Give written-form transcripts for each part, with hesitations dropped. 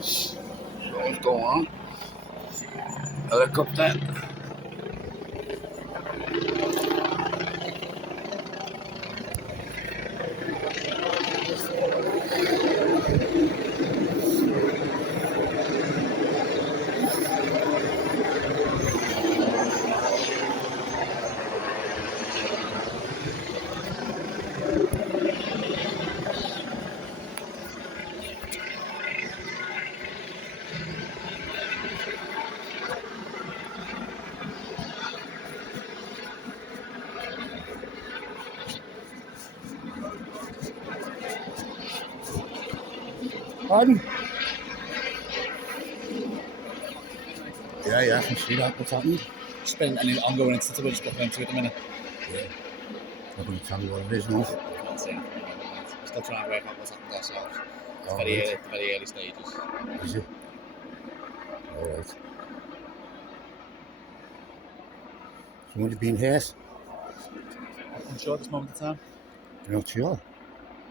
So what's going on? Helicopter. Pardon? Yeah, I can see that. What's happening? Spend and I'm going into the stuff into it in a minute. Yeah. Not going to tell me what it is, no. Can't see. Still trying to work out what's happened ourselves. It's All very right. early, at the very early stages. Is it? All right. Someone's been hurt? I'm unsure at this moment in time. You're not sure?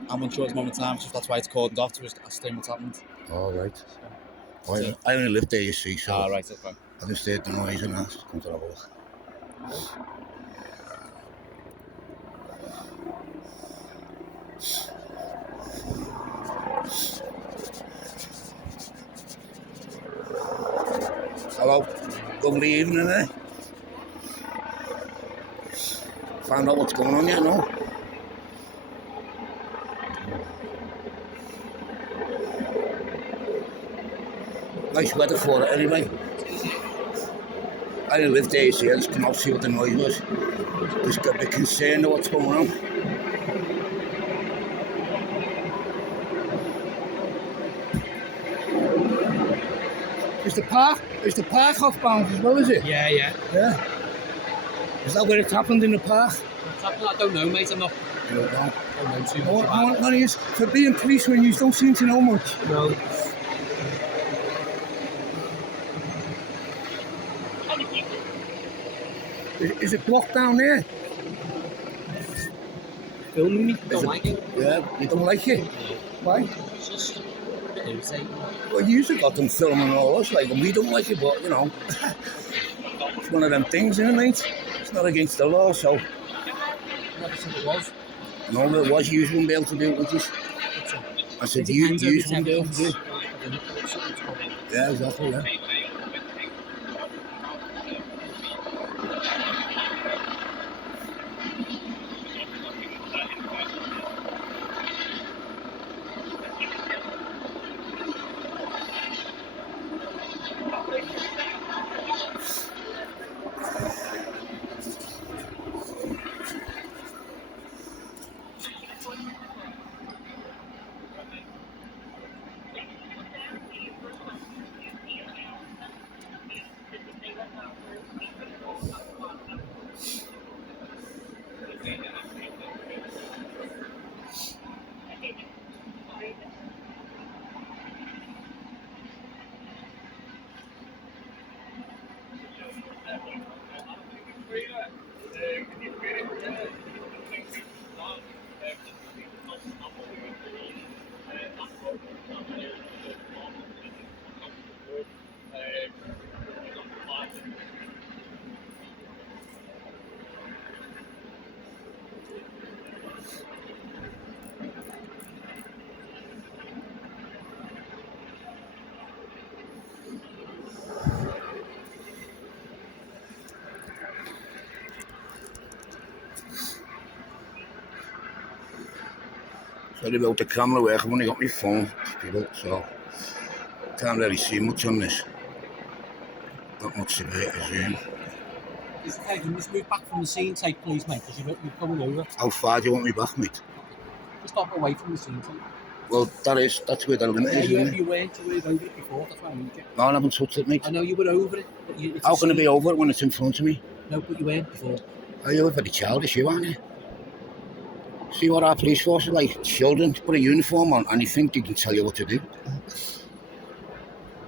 I'm unsure at this moment in time, so that's why it's cordoned off to ascertain what's happened. All right. So, I only live there, you see, so right, okay. I just heard the noise and that. Come to have a look. Hello. Lovely evening, eh? Found out what's going on yet, no? Nice weather for it anyway. I didn't live there, you see, I just come out to see what the noise was. Just got a bit concerned of what's going on. Is the park off bounds as well, is it? Yeah. Yeah. Is that where it's happened, in the park? What's happened? I don't know, mate. I'm not. I don't know. I don't know too much about it. What is, for being policemen, you don't seem to know much. No. Is it blocked down there? Filming me? Don't like it. Yeah, you don't like it? Why? It's just a bit irritating. Well, you usually got them filming all us, like, and we don't like it, but, you know, it's one of them things, isn't it, mate? It's not against the law, so. Never said it was. No, but it was, you wouldn't be able to do it, would you? I said, you wouldn't be able to do it. Yeah, exactly, yeah. Sorry about the camera work, I've only got my phone still, so can't really see much on this. Not much to be at zoom. Hey, can you just move back from the scene tape, please, mate? Because you're coming over. How far do you want me back, mate? Just up away from the scene tape. Well, that's where the limit is, isn't it? You were over it before, that's why I moved you. No, I haven't touched it, mate. I know you were over it, but How can it be over it when it's in front of me? No, but you weren't before. Oh, you're very childish, you, aren't you? See what our police force is like? Children put a uniform on and you think they can tell you what to do.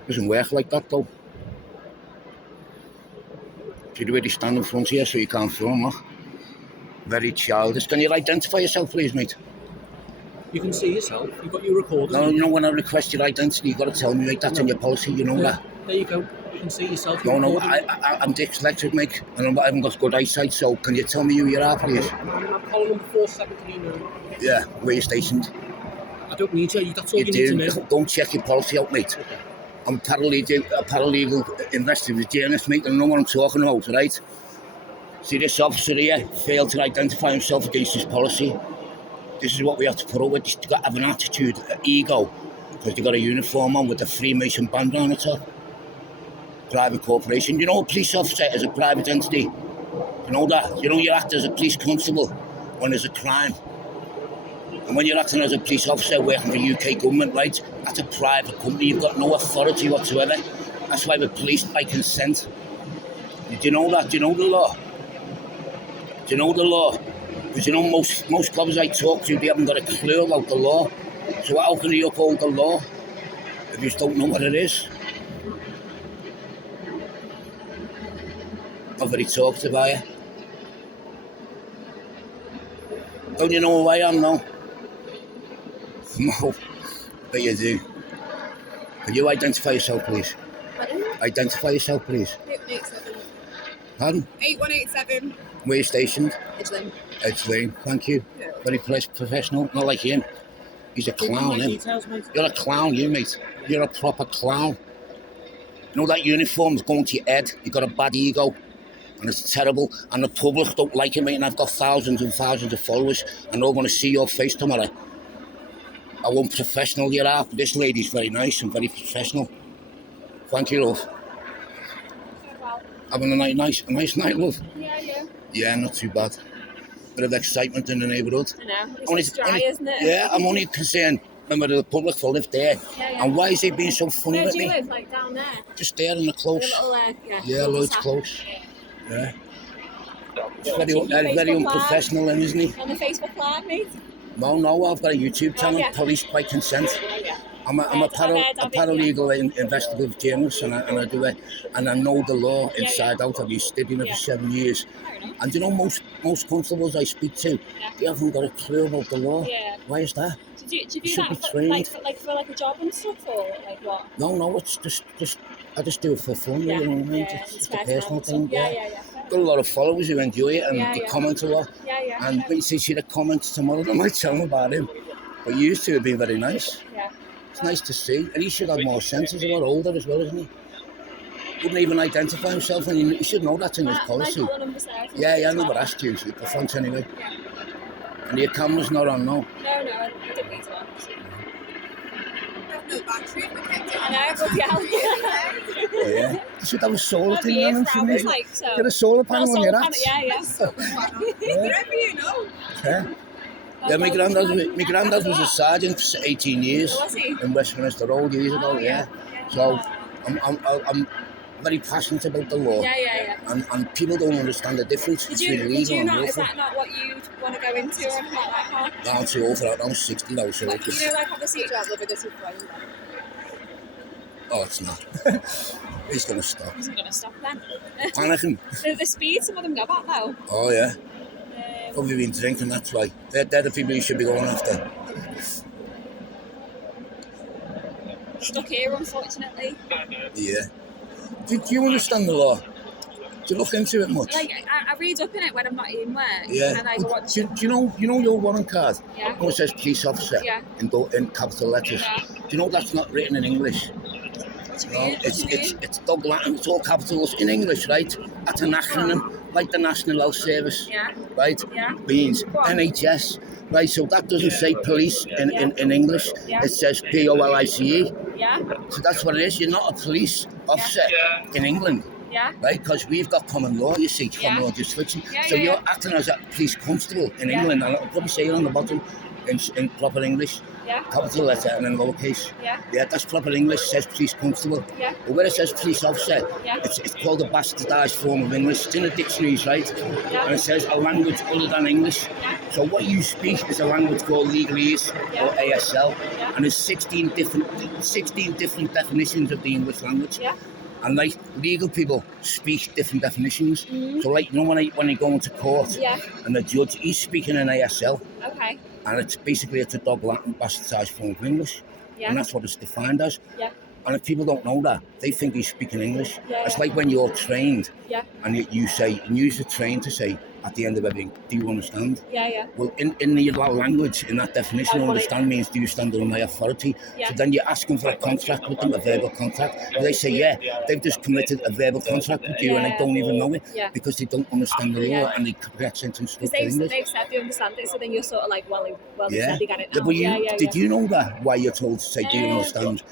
Doesn't work like that, though. See the way they stand in front of you so you can't film, huh? Very childish. Can you identify yourself, please, mate? You can see yourself. You've got your recorders. No, you know, when I request your identity, you've got to tell me, mate, that's in your policy, you know that. There you go. You can see yourself. No, I'm dyslexic, mate, and I haven't got good eyesight, so can you tell me who you are, please? I'm calling number 4739. Yeah, where you stationed? I don't need you. That's all you need to know. Don't check your policy out, mate. Okay. I'm a paralegal investigative journalist, mate, and I know what I'm talking about, right? See, this officer here failed to identify himself against his policy. This is what we have to put up with. You've got to have an attitude, an ego, because they've got a uniform on with the Freemason band on the top. Private corporation. You know, a police officer is a private entity. You know that. You know, you act as a police constable when there's a crime. And when you're acting as a police officer working for the UK government, right, that's a private company. You've got no authority whatsoever. That's why we're policed by consent. Do you know that? Do you know the law? Do you know the law? Because you know, most cops I talk to, they haven't got a clue about the law. So how can they uphold the law if you just don't know what it is? Not very talkative, are you? Don't you know who I am now? No, but you do. Can you identify yourself, please? Pardon? Identify yourself, please. 8187. Pardon? 8187. Where are you stationed? Edgeland. Edgeland, thank you. Yeah. Very professional, not like him. He's a clown, eh? You're a clown, you, mate. You're a proper clown. You know that uniform's going to your head. You've got a bad ego. And it's terrible. And the public don't like it, mate. And I've got thousands and thousands of followers. And they're going to see your face tomorrow. How unprofessional you are. This lady's very nice and very professional. Thank you, love. Well, Having a nice night, love. yeah. Yeah, not too bad. Bit of excitement in the neighbourhood. I know. It's dry, isn't it? Yeah, I'm only concerned. Remember, the public will live there. Yeah. And why is he being so funny Where with do you me? live? Like down there? Just there in the close. With a little, Yeah, Lloyd's cul-de-sac. close. Yeah. It's On the very Facebook unprofessional, then, isn't he? On the Facebook Live, mate? No, I've got a YouTube channel, yeah. Policed by Consent. Yeah. I'm a paralegal investigative journalist, and I do it, and I know the law inside out. I've been studying it for 7 years. And you know, most constables I speak to, they haven't got a clue about the law. Yeah. Why is that? Do you do should that be for, trained. for a job and stuff, or like what? No, it's just I just do it for fun, you know what I mean? It's just a personal thing. Yeah. Got a lot of followers who enjoy it and they Yeah. comment a lot. Yeah. And when you see the comments tomorrow, they might tell them about him. But he used to have been very nice. Yeah. It's nice to see. And he should have more sense. He's a lot older as well, isn't he? Wouldn't even identify himself, and he should know that's in his policy. My number's there. Yeah, I never asked you. So the front anyway. Yeah. And your camera's not on, no? No, I didn't mean to ask. No battery. I know, but yeah. Oh, yeah. You should have a solar thing on him, shouldn't you? Like, so. Get a solar panel on your hat. Yeah. Whatever you know. Yeah, my granddad was a sergeant for 18 years Was he? in Westminster Road years ago, yeah. So I'm very passionate about the law. Yeah. And people don't understand the difference between legal and Is lawful. that not what you want to go into or anything like that? Now I'm too old for that. I'm 60 now, so Like, like obviously, oh, it's not. He's going to stop. isn't going to stop then. Panicking. The speed some of them go at though. Oh, yeah. Probably been drinking, that's why. They're the people you should be going after. Stuck here, unfortunately. Yeah. Do you understand the law? Do you look into it much? Like I read up in it when I'm not in work. Yeah. And I go watch. Do you know your warrant card? Yeah. Oh, it says police officer Yeah. in capital letters. Yeah. Do you know that's not written in English? What do you No, mean? it's dog Latin. It's all capitals in English, right? That's an acronym, like the National Health Service, Yeah. right? Yeah. Means Go on. NHS, right? So that doesn't say police in English. Yeah. It says POLICE. Yeah. So that's what it is. You're not a police officer in England. Yeah. Right, because we've got common law, you see, common law jurisdiction. So you're acting as a police constable in England, and I'll probably say it on the bottom in proper English, Yeah. capital letter and then lowercase. Yeah. Yeah, that's proper English, says police constable. Yeah. But where it says police officer, Yeah. it's called a bastardised form of English. It's in the dictionaries, right? Yeah. And it says a language other than English. Yeah. So what you speak is a language called legalese or ASL, Yeah. and there's 16 different definitions of the English language. Yeah. And like legal people speak different definitions. So like, you know, when I go into court Yeah. and the judge, he's speaking in ASL Okay. and it's basically a dog Latin bastardised form of English, Yeah. and that's what it's defined as. Yeah. And if people don't know that, they think he's speaking English. Yeah, It's yeah. like when you're trained, Yeah. and you say, and use the train to say at the end of everything, do you understand? Yeah, yeah. Well, in the language, in that definition, Like, understand means do you stand under my authority? Yeah. So then you're asking for a contract with them, a verbal contract. If they say, yeah, they've just committed a verbal contract with you and they Yeah. don't even know it Yeah. because they don't understand the law Yeah. and they get sentenced Because to English. they've said they understand it, so then you're sort of like, well, they Yeah. said they get it now. But did Yeah. you know that? Why you're told to say, do you understand?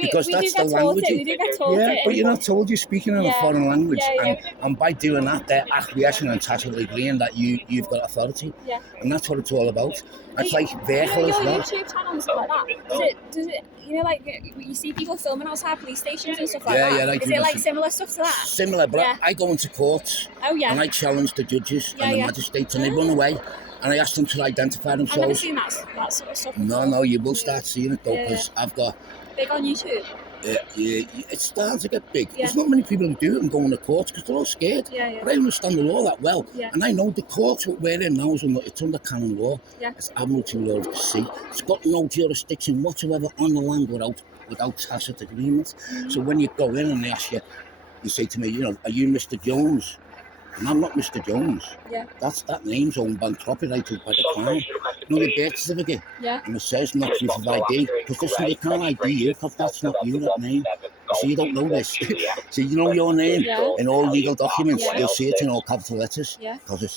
Because we that's do get the told language. it. We do get told Yeah, it. but you're not told you're speaking in a Yeah. foreign language, Yeah, and by doing that, they're acquiescing and tacitly agreeing that you've got authority, Yeah. and that's what it's all about. It's like You know vehicle your as well. YouTube channel and stuff like that. Does it? You know, like you see people filming outside police stations and stuff like Yeah, that. yeah, like Is it like similar stuff to that? Similar, but Yeah. I go into courts Oh yeah. and I challenge the judges Yeah, and the yeah. magistrates, and they run away, and I ask them to identify I've never themselves. seen that sort of stuff. No, you will start seeing it though, Yeah, because I've got. Big on YouTube. It's starting to get big. Yeah. There's not many people who do it and go in the courts because they're all scared. Yeah, yeah. But I understand the law that well. Yeah. And I know the courts what we're in now it's under canon law. Yeah. It's admiralty law of the sea. It's got no jurisdiction whatsoever on the land without tacit agreement. So when you go in and they ask you, you say to me, you know, are you Mr. Jones? And I'm not Mr. Jones. Yeah. That name's owned by copyrighted by the Crown. You know, your birth certificate. Yeah. And it says not proof of ID. Because listen, they can't ID you because that's not you, that name. So you don't know this. So you know your name Yeah. in all legal documents. Yeah. You'll see it in all capital letters. Yeah. Because it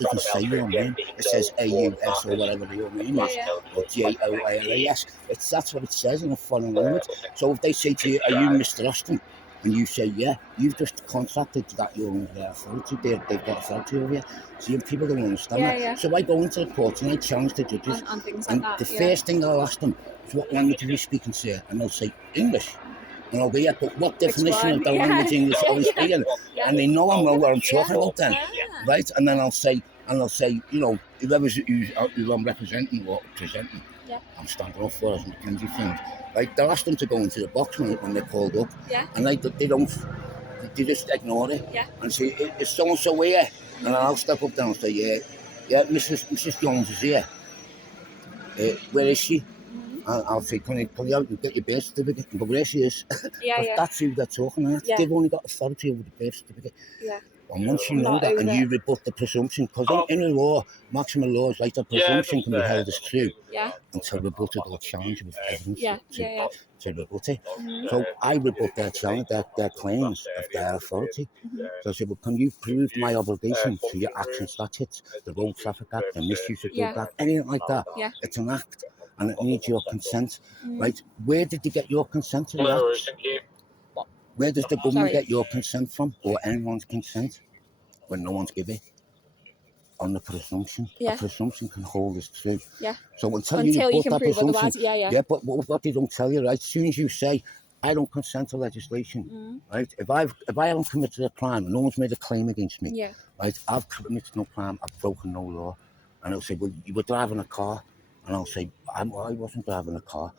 doesn't say your name. It says AUS or whatever your name is. Yeah. Or JOALAS. That's what it says in a foreign language. So if they say to you, are you Mr. Austin? And you say, yeah, you've just contracted that you're under their authority. They've got authority over you. So people don't understand that. Yeah. So I go into the court and I challenge the judges. And things like And that. the first thing I'll ask them is, what language are you speaking, sir? And they'll say, English. And I'll go, yeah, but what definition of the language English are we speaking? Yeah. And they know what I'm talking about then. Ah. Right? And then I'll say, you know, who I'm representing or presenting, Yeah. I'm standing up for as McKinsey things. Like, they'll ask them to go into the box when they're called up. Yeah. And they just ignore it. Yeah. And say, is so-and-so here? And I'll step up down and say, yeah, Mrs. Jones is here. Where is she? And I'll say, can you out and get your birth certificate? And go, there she is. Yeah. That's who they're talking about. Yeah. They've only got authority over the birth certificate. Yeah. And once you know Not that and over. you rebut the presumption, because in the law, maximum law is like the presumption can be held as true Yeah. until rebutted or challenged with evidence Yeah. to rebut it. So I rebut their challenge, their claims of their authority. So I say, well, can you prove my obligation to your actions? That's it. The Road Traffic Act, the Misuse of Drug Act, anything like that. Yeah. It's an act and it needs your consent, right? Where did you get your consent to the act? Where does the government get your consent from, or anyone's consent, when no one's given? On the presumption. Yeah. A presumption can hold as true. Yeah. So until You put can that prove presumption, otherwise. Yeah. yeah, but what they don't tell you, right? As soon as you say, I don't consent to legislation, right? If I haven't committed a crime, no one's made a claim against me, Yeah. right? I've committed no crime, I've broken no law, and they'll say, well, you were driving a car, and I'll say, I wasn't driving a car,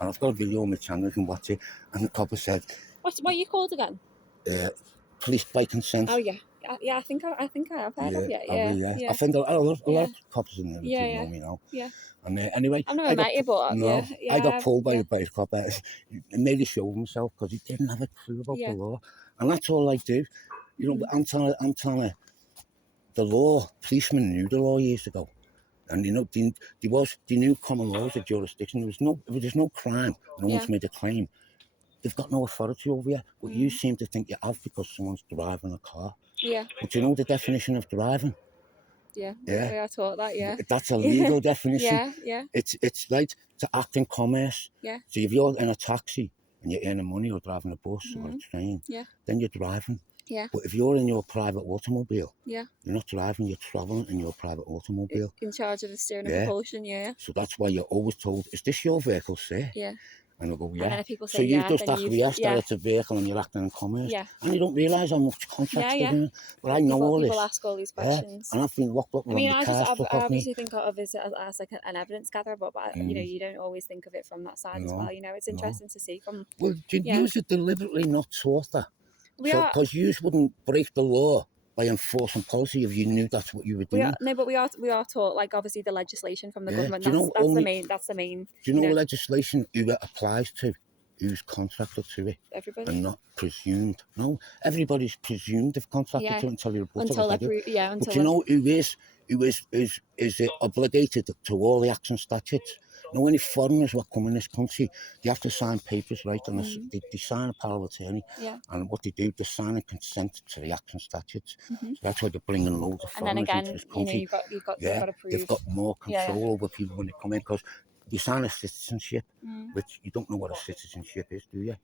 and I've got a video on my channel, you can watch it, and the copper said, What are you called again? Police by consent. Oh yeah. Yeah, I think I have heard of it. Yeah. I think a lot Yeah. of cops in there who Yeah, know me now. Yeah. And anyway, I've never met you, but no, yeah. I got pulled by yeah. a cop. He made a show of himself because he didn't have a clue about Yeah. the law, and that's all I do. You know, I'm telling the law. Policemen knew the law years ago, and you know, they knew common laws of jurisdiction. If there's no crime, no one's made a claim. They've got no authority over you, but you seem to think you have because someone's driving a car. Yeah. But you know the definition of driving? Yeah. Yeah. I taught that. Yeah. That's a legal definition. Yeah. It's right to act in commerce. Yeah. So if you're in a taxi and you're earning money or driving a bus or a train, then you're driving. Yeah. But if you're in your private automobile, Yeah. you're not driving, you're travelling in your private automobile. In charge of the steering and Yeah. propulsion. Yeah. So that's why you're always told, is this your vehicle, sir? Yeah. And they'll go, And yeah. then if people So say you yeah, just then acquiesce that it's a vehicle and you're acting in commerce. Yeah. And you don't realise how much contracts Yeah. they're doing. But I know all this. People ask all these questions. And I've been locked up I mean, when I the cars took off me. obviously think of it as like an evidence gatherer, but you know, you don't always think of it from that side as No, well. You know, it's interesting to see from. Well, you are deliberately not taught that. We are. Because you wouldn't break the law by enforcing policy if you knew that's what you were doing. But we are taught, like, obviously the legislation from the Yeah. government. Do you know That's only- the main. Do you know legislation who it applies to? Who's contracted to it? Everybody. And not presumed. No, everybody's presumed they've contracted to it until you're Until But you know who is obligated to all the acts and statutes? Now, any foreigners who come in this country, they have to sign papers, right? And they sign a power of attorney. Yeah. And what they do, they sign a consent to the acts and statutes. Mm-hmm. So that's why they're bringing loads of foreigners into this country. you've got to prove. They've got more control over people when they come in because you sign a citizenship, which you don't know what a citizenship is, do you?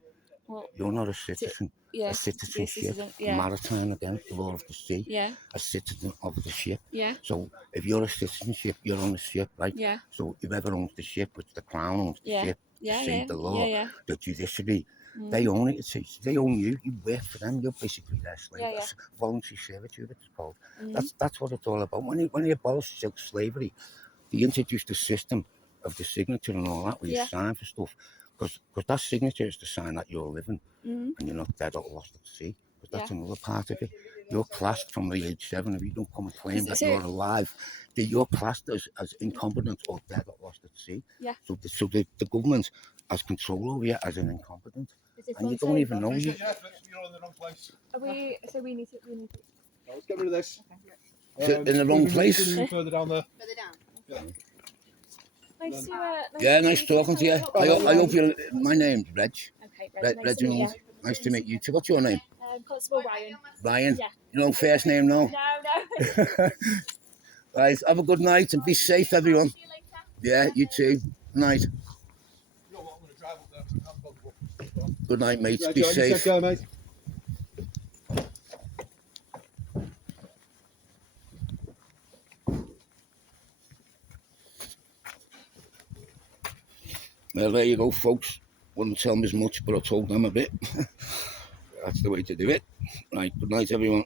Well, you're not a citizen. A citizenship, maritime again, the law of the sea. Yeah. A citizen of the ship. Yeah. So if you're a citizenship, you're on the ship, right? Yeah. So whoever owns the ship, which the crown owns the ship, the law, the judiciary, they own it. They own you. You work for them. You're basically their slave. That's voluntary servitude, it's called. That's what it's all about. When you abolish slavery, they introduced the system of the signature and all that, where you sign for stuff. Because that signature is the sign that you're living and you're not dead or lost at sea. Because that's another part of it. You're classed from the age 7 if you don't come and claim that you're alive. You're classed as incompetent or dead or lost at sea. Yeah. So the government has control over you as an incompetent. And you don't even know you. Yeah, you're in the wrong place. We need to. Let's get rid of this. In the wrong place? Further down there. Further down. Yeah. Nice talking to you. I hope you. My name's Reg. Okay, Reginald. Nice to meet you too. What's your name? Constable Ryan. Ryan. Yeah. You know first name now. No. Right. Have a good night and be safe, everyone. See you later. Yeah, you too. Good night. You know what, I'm going to drive up there. I can't bother up. Good night, mates. Yeah, Be John, you safe. take care, mate. Well, there you go, folks. Wouldn't tell me as much, but I told them a bit. That's the way to do it. Right. Good night, everyone.